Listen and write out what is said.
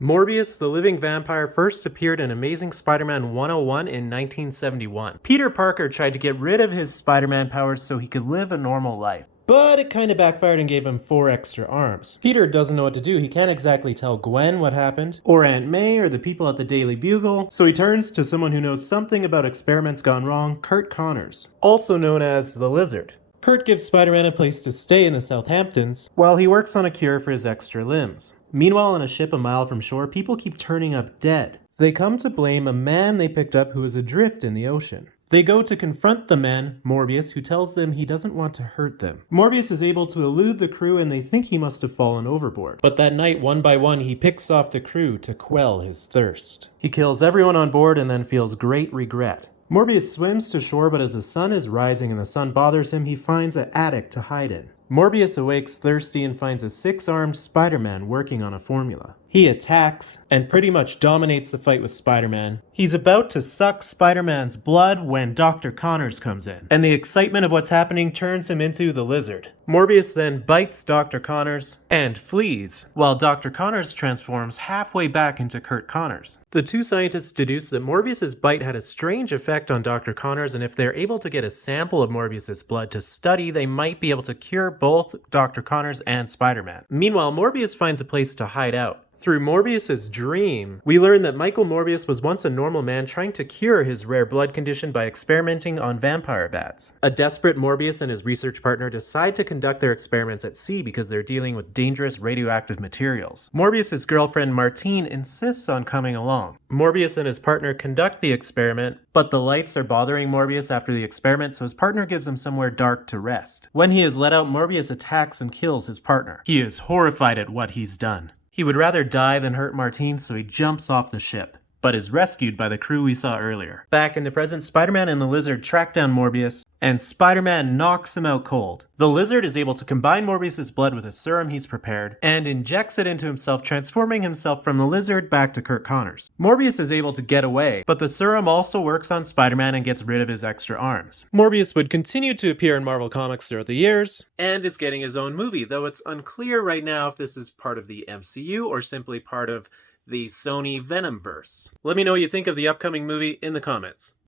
Morbius, the living vampire, first appeared in Amazing Spider-Man 101 in 1971. Peter Parker tried to get rid of his Spider-Man powers so he could live a normal life. But it kinda backfired and gave him 4 extra arms. Peter doesn't know what to do. He can't exactly tell Gwen what happened, or Aunt May, or the people at the Daily Bugle, so he turns to someone who knows something about experiments gone wrong, Curt Connors, also known as the Lizard. Kurt gives Spider-Man a place to stay in the Southamptons while he works on a cure for his extra limbs. Meanwhile, on a ship a mile from shore, people keep turning up dead. They come to blame a man they picked up who is adrift in the ocean. They go to confront the man, Morbius, who tells them he doesn't want to hurt them. Morbius is able to elude the crew and they think he must have fallen overboard. But that night, one by one, he picks off the crew to quell his thirst. He kills everyone on board and then feels great regret. Morbius swims to shore, but as the sun is rising and the sun bothers him, he finds an attic to hide in. Morbius awakes thirsty and finds a 6-armed Spider-Man working on a formula. He attacks and pretty much dominates the fight with Spider-Man. He's about to suck Spider-Man's blood when Dr. Connors comes in, and the excitement of what's happening turns him into the Lizard. Morbius then bites Dr. Connors and flees, while Dr. Connors transforms halfway back into Curt Connors. The two scientists deduce that Morbius's bite had a strange effect on Dr. Connors, and if they're able to get a sample of Morbius's blood to study, they might be able to cure both Dr. Connors and Spider-Man. Meanwhile, Morbius finds a place to hide out. Through Morbius's dream, we learn that Michael Morbius was once a normal man trying to cure his rare blood condition by experimenting on vampire bats. A desperate Morbius and his research partner decide to conduct their experiments at sea because they're dealing with dangerous radioactive materials. Morbius's girlfriend Martine insists on coming along. Morbius and his partner conduct the experiment, but the lights are bothering Morbius after the experiment, so his partner gives him somewhere dark to rest. When he is let out, Morbius attacks and kills his partner. He is horrified at what he's done. He would rather die than hurt Martine, so he jumps off the ship, but is rescued by the crew we saw earlier. Back in the present, Spider-Man and the Lizard track down Morbius, and Spider-Man knocks him out cold. The Lizard is able to combine Morbius's blood with a serum he's prepared, and injects it into himself, transforming himself from the Lizard back to Curt Connors. Morbius is able to get away, but the serum also works on Spider-Man and gets rid of his extra arms. Morbius would continue to appear in Marvel Comics throughout the years, and is getting his own movie, though it's unclear right now if this is part of the MCU or simply part of the Sony Venomverse. Let me know what you think of the upcoming movie in the comments.